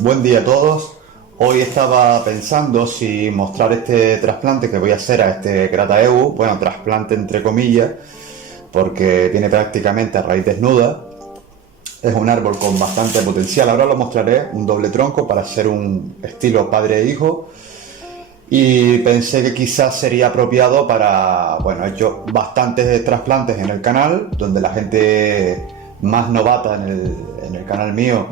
Buen día a todos. Hoy estaba pensando si mostrar este trasplante que voy a hacer a este Grataegus, bueno, trasplante entre comillas, porque tiene prácticamente a raíz desnuda. Es un árbol con bastante potencial. Ahora lo mostraré, un doble tronco para hacer un estilo padre e hijo. Y pensé que quizás sería apropiado para, bueno, he hecho bastantes trasplantes en el canal, donde la gente más novata en el canal mío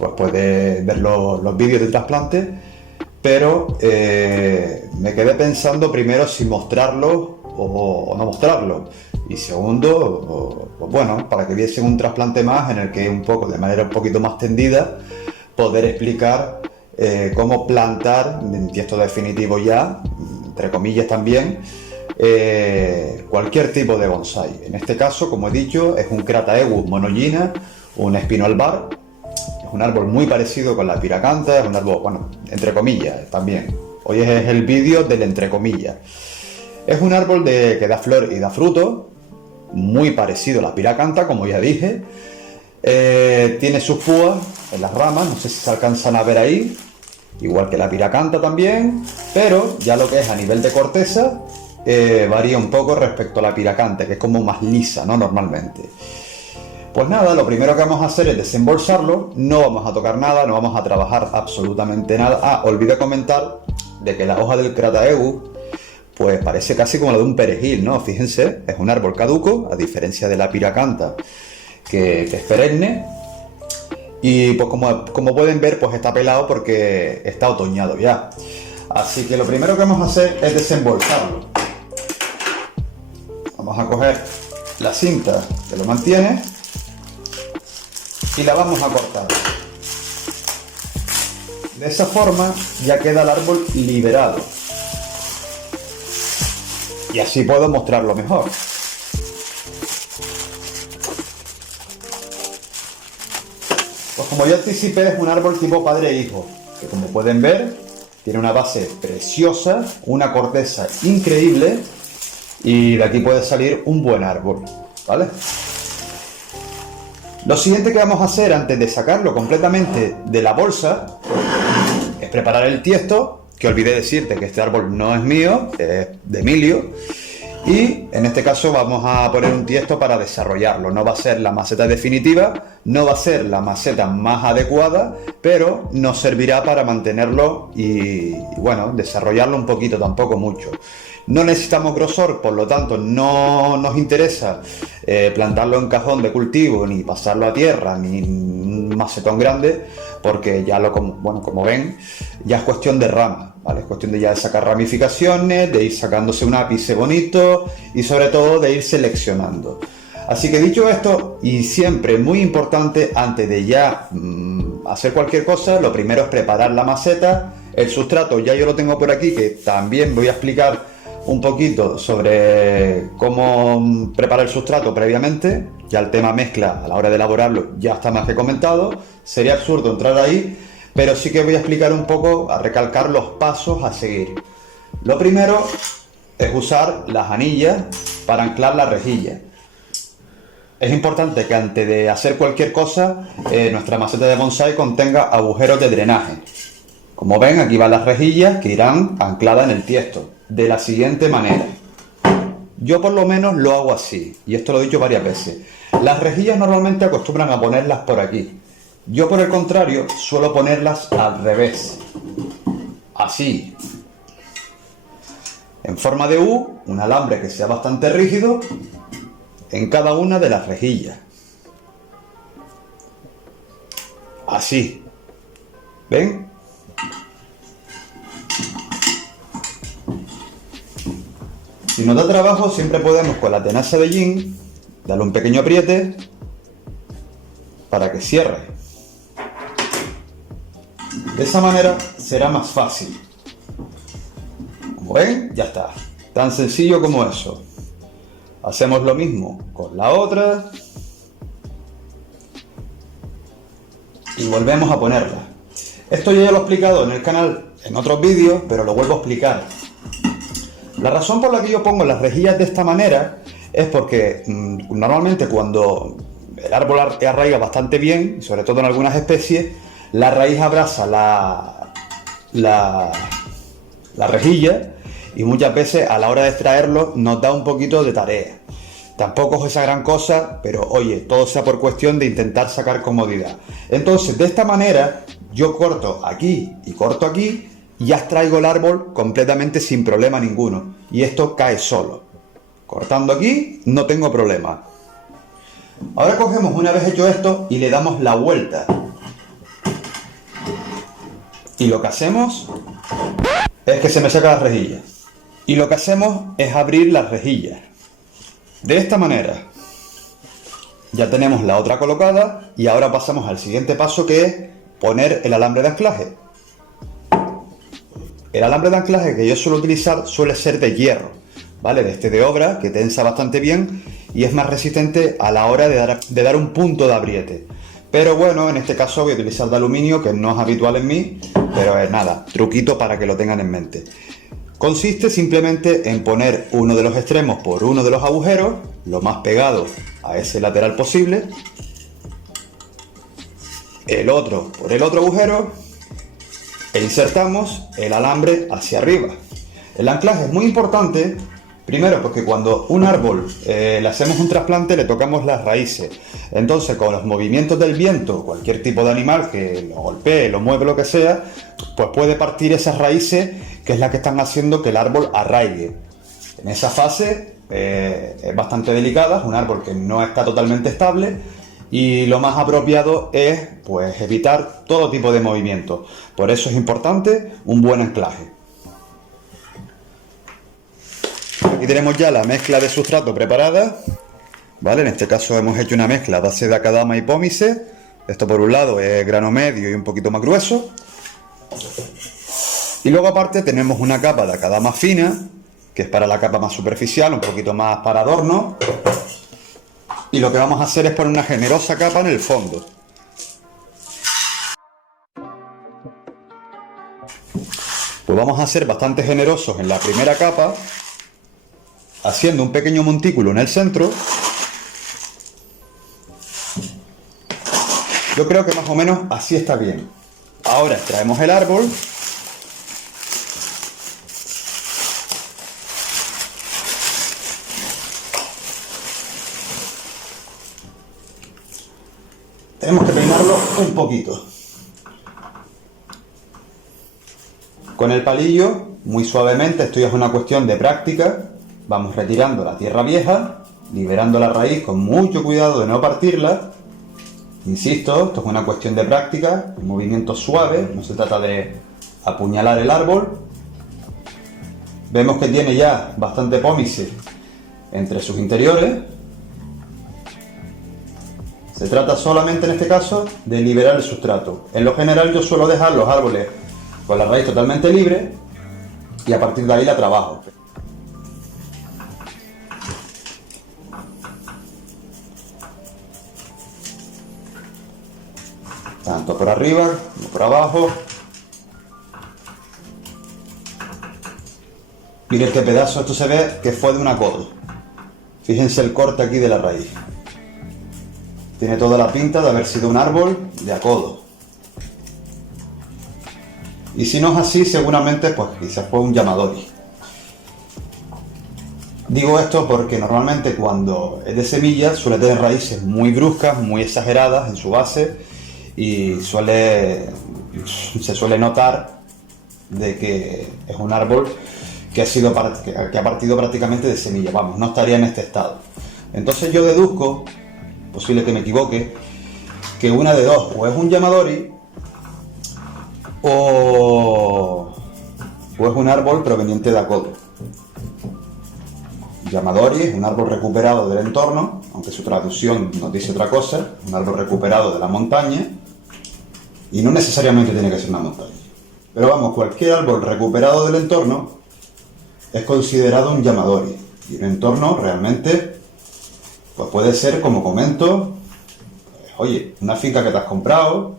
pues puede ver los vídeos de trasplante, pero me quedé pensando primero si mostrarlo o no mostrarlo, y segundo, pues bueno, para que viesen un trasplante más en el que de manera un poquito más tendida, poder explicar cómo plantar en tiesto definitivo ya, entre comillas también, cualquier tipo de bonsai. En este caso, como he dicho, es un Grataegus monogyna, un espino albar. Es un árbol muy parecido con la piracanta, es un árbol, bueno, entre comillas también. Hoy es el vídeo del entre comillas. Es un árbol que da flor y da fruto, muy parecido a la piracanta, como ya dije. Tiene sus púas en las ramas, no sé si se alcanzan a ver ahí, igual que la piracanta también, pero ya lo que es a nivel de corteza varía un poco respecto a la piracanta, que es como más lisa, ¿no? Normalmente. Pues nada, lo primero que vamos a hacer es desembolsarlo, no vamos a tocar nada, no vamos a trabajar absolutamente nada. Olvidé comentar de que la hoja del Grataegus pues parece casi como la de un perejil, ¿no? Fíjense, es un árbol caduco, a diferencia de la piracanta, que es perenne. Y pues como pueden ver, pues está pelado porque está otoñado ya. Así que lo primero que vamos a hacer es desembolsarlo. Vamos a coger la cinta que lo mantiene y la vamos a cortar. De esa forma ya queda el árbol liberado. Y así puedo mostrarlo mejor. Pues como ya anticipé, es un árbol tipo padre e hijo, que como pueden ver, tiene una base preciosa, una corteza increíble, y de aquí puede salir un buen árbol, ¿vale? Lo siguiente que vamos a hacer antes de sacarlo completamente de la bolsa es preparar el tiesto, que olvidé decirte que este árbol no es mío, es de Emilio, y en este caso vamos a poner un tiesto para desarrollarlo. No va a ser la maceta definitiva, no va a ser la maceta más adecuada, pero nos servirá para mantenerlo y bueno, desarrollarlo un poquito, tampoco mucho. No necesitamos grosor, por lo tanto no nos interesa plantarlo en cajón de cultivo, ni pasarlo a tierra, ni un macetón grande, porque ya como ven, ya es cuestión de ramas, ¿vale? Es cuestión de sacar ramificaciones, de ir sacándose un ápice bonito y sobre todo de ir seleccionando. Así que dicho esto, y siempre muy importante, antes de ya hacer cualquier cosa, lo primero es preparar la maceta. El sustrato ya yo lo tengo por aquí, que también voy a explicar un poquito sobre cómo preparar el sustrato previamente. Ya el tema mezcla a la hora de elaborarlo ya está más que comentado, sería absurdo entrar ahí, pero sí que voy a explicar un poco, a recalcar los pasos a seguir. Lo primero es usar las anillas para anclar la rejilla. Es importante que antes de hacer cualquier cosa nuestra maceta de bonsai contenga agujeros de drenaje. Como ven, aquí van las rejillas que irán ancladas en el tiesto de la siguiente manera. Yo por lo menos lo hago así, y esto lo he dicho varias veces. Las rejillas normalmente acostumbran a ponerlas por aquí. Yo por el contrario suelo ponerlas al revés. Así. En forma de U, un alambre que sea bastante rígido en cada una de las rejillas. Así. Si nos da trabajo, siempre podemos con la tenaza de yin darle un pequeño apriete para que cierre. De esa manera será más fácil. Como ven, ya está. Tan sencillo como eso. Hacemos lo mismo con la otra. Y volvemos a ponerla. Esto yo ya lo he explicado en el canal en otros vídeos, pero lo vuelvo a explicar. La razón por la que yo pongo las rejillas de esta manera es porque normalmente cuando el árbol arraiga bastante bien, sobre todo en algunas especies, la raíz abraza la rejilla y muchas veces a la hora de extraerlo nos da un poquito de tarea. Tampoco es esa gran cosa, pero oye, todo sea por cuestión de intentar sacar comodidad. Entonces, de esta manera, yo corto aquí y corto aquí y ya extraigo el árbol completamente sin problema ninguno. Y esto cae solo. Cortando aquí, no tengo problema. Ahora cogemos, una vez hecho esto, y le damos la vuelta. Y lo que hacemos es que se me saca la rejilla. Y lo que hacemos es abrir las rejillas. De esta manera. Ya tenemos la otra colocada y ahora pasamos al siguiente paso, que es poner el alambre de anclaje. El alambre de anclaje que yo suelo utilizar suele ser de hierro, ¿vale? De este de obra, que tensa bastante bien y es más resistente a la hora de dar un punto de apriete. Pero bueno, en este caso voy a utilizar de aluminio, que no es habitual en mí, pero es nada, truquito para que lo tengan en mente. Consiste simplemente en poner uno de los extremos por uno de los agujeros, lo más pegado a ese lateral posible, el otro por el otro agujero, e insertamos el alambre hacia arriba. El anclaje es muy importante, primero porque cuando un árbol le hacemos un trasplante le tocamos las raíces. Entonces con los movimientos del viento, cualquier tipo de animal que lo golpee, lo mueve, lo que sea, pues puede partir esas raíces, que es la que están haciendo que el árbol arraigue. En esa fase es bastante delicada, es un árbol que no está totalmente estable y lo más apropiado es pues evitar todo tipo de movimiento. Por eso es importante un buen anclaje. Aquí tenemos ya la mezcla de sustrato preparada, ¿vale? En este caso hemos hecho una mezcla a base de acadama y pómice. Esto por un lado es grano medio y un poquito más grueso. Y luego aparte tenemos una capa de acadama fina, que es para la capa más superficial, un poquito más para adorno. Y lo que vamos a hacer es poner una generosa capa en el fondo. Pues vamos a ser bastante generosos en la primera capa, haciendo un pequeño montículo en el centro. Yo creo que más o menos así está bien. Ahora extraemos el árbol. Tenemos que peinarlo un poquito. Con el palillo, muy suavemente, esto ya es una cuestión de práctica, vamos retirando la tierra vieja, liberando la raíz con mucho cuidado de no partirla. Insisto, esto es una cuestión de práctica, un movimiento suave, no se trata de apuñalar el árbol. Vemos que tiene ya bastante pómice entre sus interiores. Se trata solamente en este caso de liberar el sustrato. En lo general yo suelo dejar los árboles con la raíz totalmente libre y a partir de ahí la trabajo. Tanto por arriba como por abajo. Mire este pedazo, esto se ve que fue de una codo. Fíjense el corte aquí de la raíz. Tiene toda la pinta de haber sido un árbol de a codo. Y si no es así, seguramente pues quizás fue un yamadori. Digo esto porque normalmente cuando es de semilla suele tener raíces muy bruscas, muy exageradas en su base y se suele notar de que es un árbol que ha partido prácticamente de semilla. Vamos, no estaría en este estado. Entonces yo deduzco, posible que me equivoque, que una de dos, o es un yamadori o es un árbol proveniente de Akodo. Yamadori es un árbol recuperado del entorno, aunque su traducción nos dice otra cosa, un árbol recuperado de la montaña, y no necesariamente tiene que ser una montaña. Pero vamos, cualquier árbol recuperado del entorno es considerado un Yamadori. Y un entorno realmente, pues puede ser, como comento, pues, oye, una finca que te has comprado,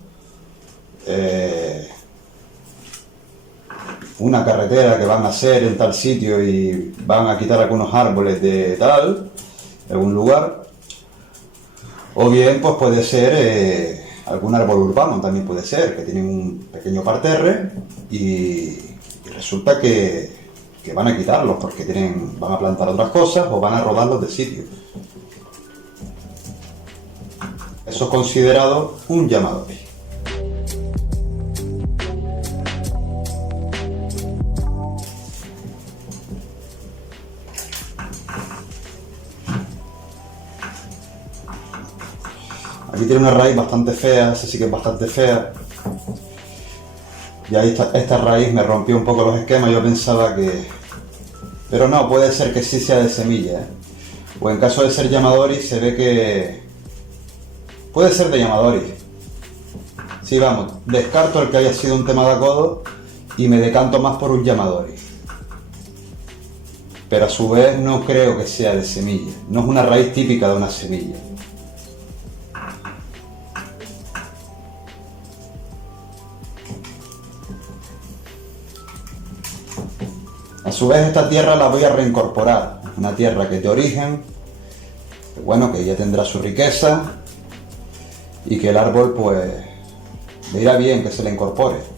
una carretera que van a hacer en tal sitio y van a quitar algunos árboles de tal, de algún lugar, o bien pues puede ser algún árbol urbano, también puede ser, que tienen un pequeño parterre y resulta que van a quitarlos porque van a plantar otras cosas o van a rodarlos de sitio. Eso es considerado un Yamadori. Aquí tiene una raíz bastante fea, esa sí que es bastante fea. Y ahí esta raíz me rompió un poco los esquemas, yo pensaba que... Pero no, puede ser que sí sea de semilla, ¿eh? O en caso de ser Yamadori se ve que... Puede ser de Yamadori. Sí, vamos, descarto el que haya sido un Temadakodo y me decanto más por un Yamadori. Pero a su vez no creo que sea de semilla, no es una raíz típica de una semilla. A su vez esta tierra la voy a reincorporar, es una tierra que es de origen, que bueno, que ya tendrá su riqueza y que el árbol pues le irá bien que se le incorpore.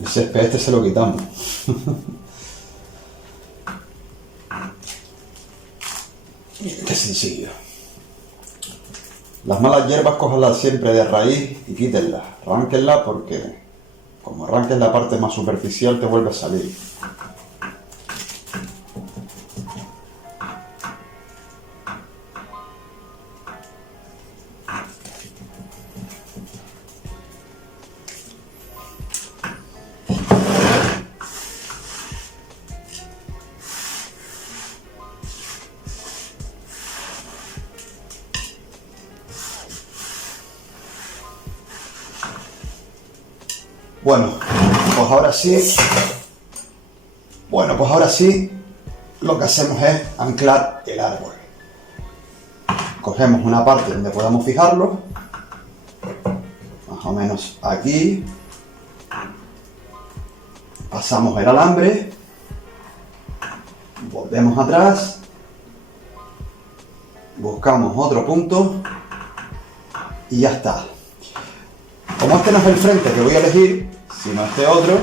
El césped este se lo quitamos. Qué sencillo. Las malas hierbas cójanlas siempre de raíz y quítenlas, arránquenlas porque como arranques la parte más superficial te vuelve a salir. Bueno, pues ahora sí, lo que hacemos es anclar el árbol. Cogemos una parte donde podamos fijarlo, más o menos aquí, pasamos el alambre, volvemos atrás, buscamos otro punto y ya está. Como este no es el frente que voy a elegir, sino este otro,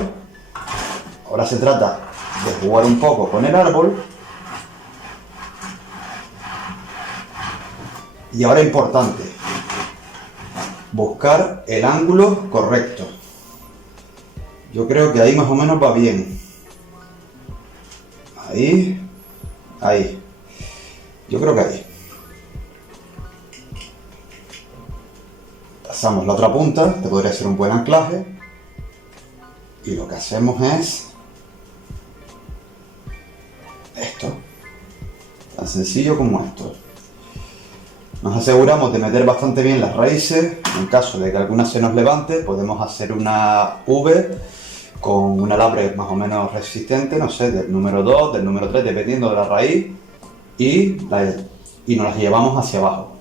ahora se trata de jugar un poco con el árbol. Y ahora importante, buscar el ángulo correcto. Yo creo que ahí más o menos va bien. Ahí. Yo creo que ahí. Pasamos la otra punta, que podría ser un buen anclaje. Y lo que hacemos es esto. Tan sencillo como esto. Nos aseguramos de meter bastante bien las raíces. En caso de que alguna se nos levante, podemos hacer una V con un alambre más o menos resistente, no sé, del número 2, del número 3, dependiendo de la raíz, y nos las llevamos hacia abajo.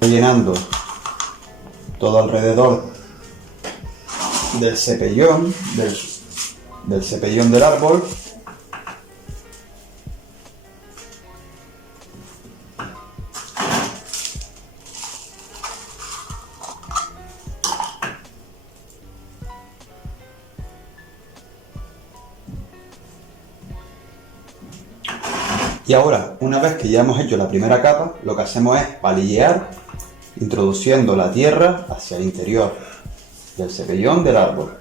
Rellenando todo alrededor del cepellón, del cepellón del árbol. Y ahora, una vez que ya hemos hecho la primera capa, lo que hacemos es palillear, introduciendo la tierra hacia el interior del cepellón del árbol.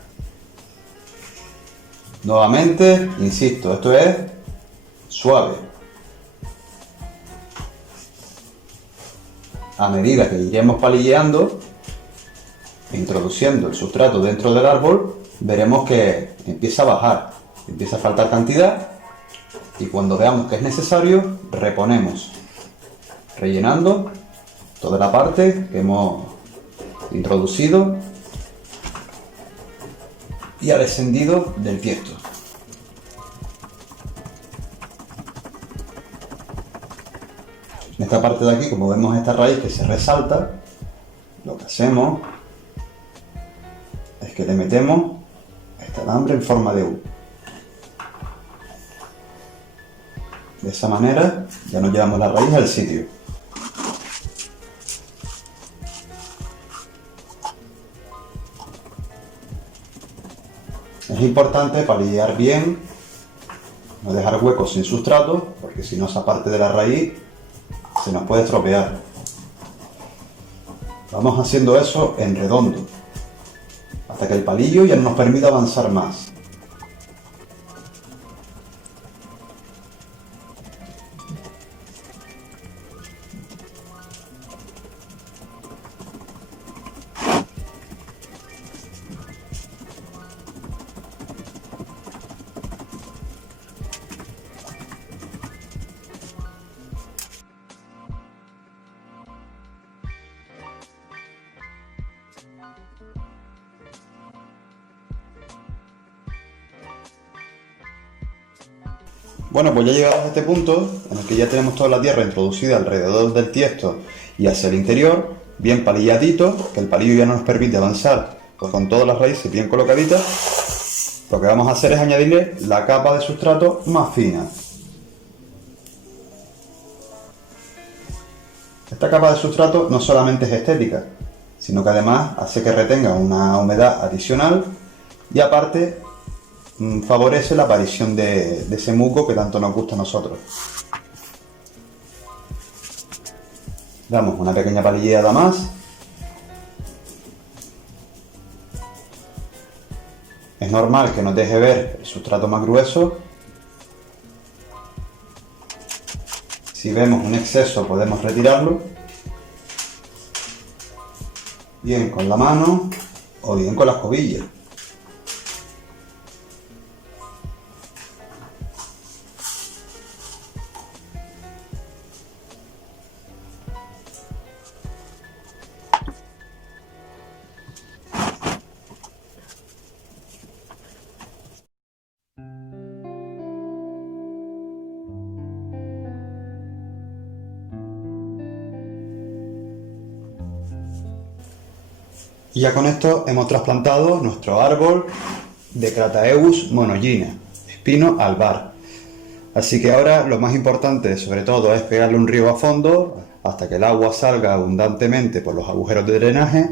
Nuevamente, insisto, esto es suave. A medida que iremos palilleando, introduciendo el sustrato dentro del árbol, veremos que empieza a bajar, empieza a faltar cantidad, y cuando veamos que es necesario, reponemos, rellenando toda la parte que hemos introducido y ha descendido del tiesto. En esta parte de aquí, como vemos esta raíz que se resalta, lo que hacemos es que le metemos este alambre en forma de U. De esa manera ya nos llevamos la raíz al sitio. Es importante palillear bien, no dejar huecos sin sustrato, porque si no esa parte de la raíz se nos puede estropear. Vamos haciendo eso en redondo, hasta que el palillo ya no nos permita avanzar más. Bueno, pues ya llegamos a este punto en el que ya tenemos toda la tierra introducida alrededor del tiesto y hacia el interior, bien palilladito, que el palillo ya no nos permite avanzar, pues con todas las raíces bien colocaditas. Lo que vamos a hacer es añadirle la capa de sustrato más fina. Esta capa de sustrato no solamente es estética, sino que además hace que retenga una humedad adicional y aparte favorece la aparición de ese musgo que tanto nos gusta a nosotros. Damos una pequeña palilleada más. Es normal que nos deje ver el sustrato más grueso. Si vemos un exceso podemos retirarlo, bien con la mano o bien con la escobilla. Y ya con esto hemos trasplantado nuestro árbol de Crataegus monogyna, espino albar. Así que ahora lo más importante sobre todo es pegarle un riego a fondo hasta que el agua salga abundantemente por los agujeros de drenaje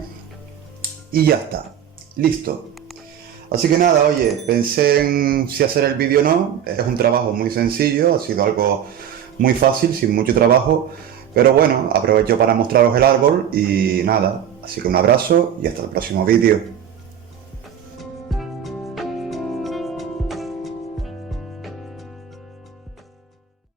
y ya está, listo. Así que nada, oye, pensé en si hacer el vídeo o no. Es un trabajo muy sencillo, ha sido algo muy fácil, sin mucho trabajo. Pero bueno, aprovecho para mostraros el árbol y nada, así que un abrazo y hasta el próximo vídeo.